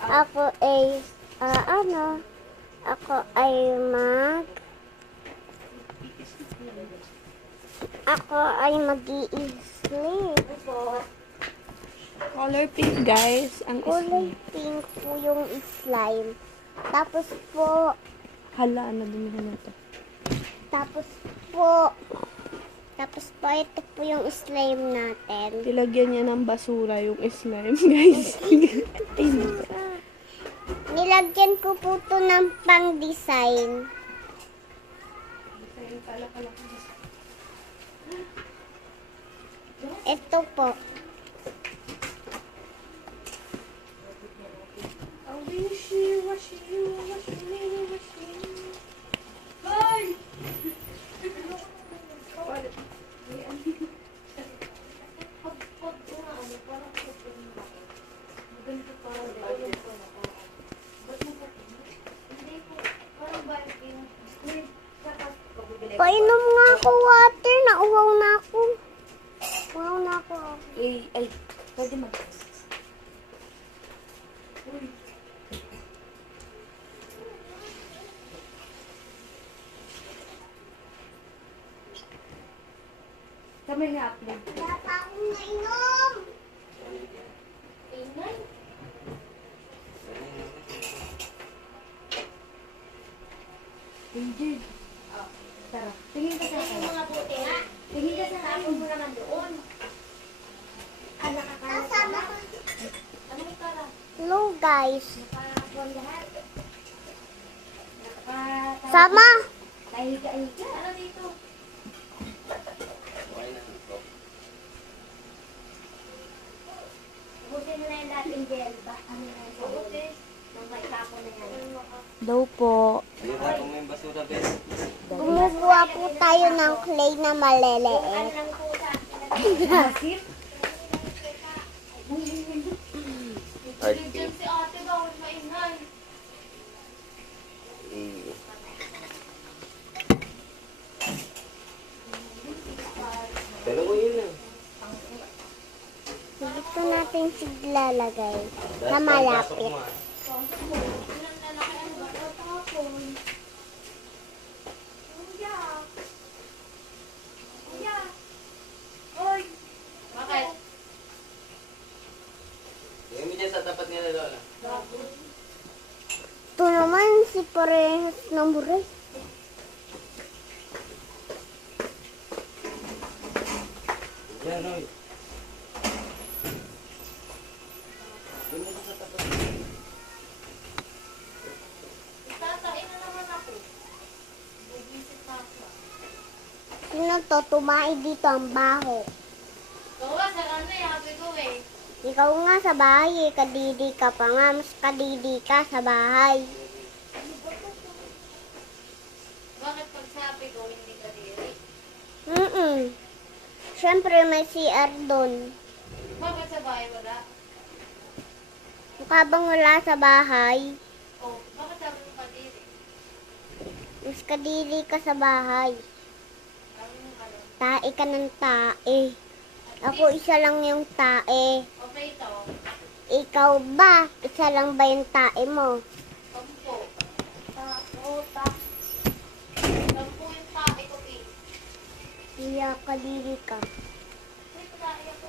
Ako ay, ako ay mag-i-sleep. Color pink, guys. Ang Kulay slime. pink po yung slime. Tapos po, Hala, nadumihan na to. tapos po, ito po yung slime natin. Nilagyan niya ng basura yung slime, guys. Ay, Nilagyan ko po to ng pang-design. Ito po. Painom nga ako water. Nauwaw na ako. Wow na ako. ay, pwede mag... Kami nga upload. Wala pa akong nainom. Angel. Tara, tingin ka sa akin. Mga buti nga. Tingin ka sa akin. Tapos mo naman doon. Kasama ko. Ano yung tara? Hello guys. Nakakuha lahat. Sama. Kahiga-higa. Ano dito? Ubusin mo na yung dating gel ba? Ano na yung ubusin? Nang may kapo na yan. Daw po. Gumugawa po tayo ng clay na maliliit. Lang po sa Bakit? Diyan si ate bawal maingan. Pero ko yun lang. Dito natin siglalagay na malapit. Ilang lalaki ang bata tapon. Kuya. Kuya. Oy. Bakit? Yung dyan sa tapat nila, Lola. Ito naman si parehas ng buray. Yan, oy. Yung dyan sa tapat. Tatain na naman ako. Bubisit na ako. Sino to? Tumae dito ang baho. Gawa sa ano eh, habi ko eh. Ikaw nga sa bahay eh. Kadidi ka pa nga. Mas kadidi ka sa bahay. Bakit pag sabi ko, hindi ka diri? Siyempre may CR doon. Bakit sa bahay wala? Mukha bang wala sa bahay? Oh, bakit sabi mo ka diri? Mas kadidi ka sa bahay. Sabi mo ka lang. Tae ka ng tae. Ako isa lang yung tae. Okay ito. Ikaw ba? Isa lang ba yung tae mo? 10. Takota. 10 yung tae ko eh. Iya, kadidi ka. May tae ako.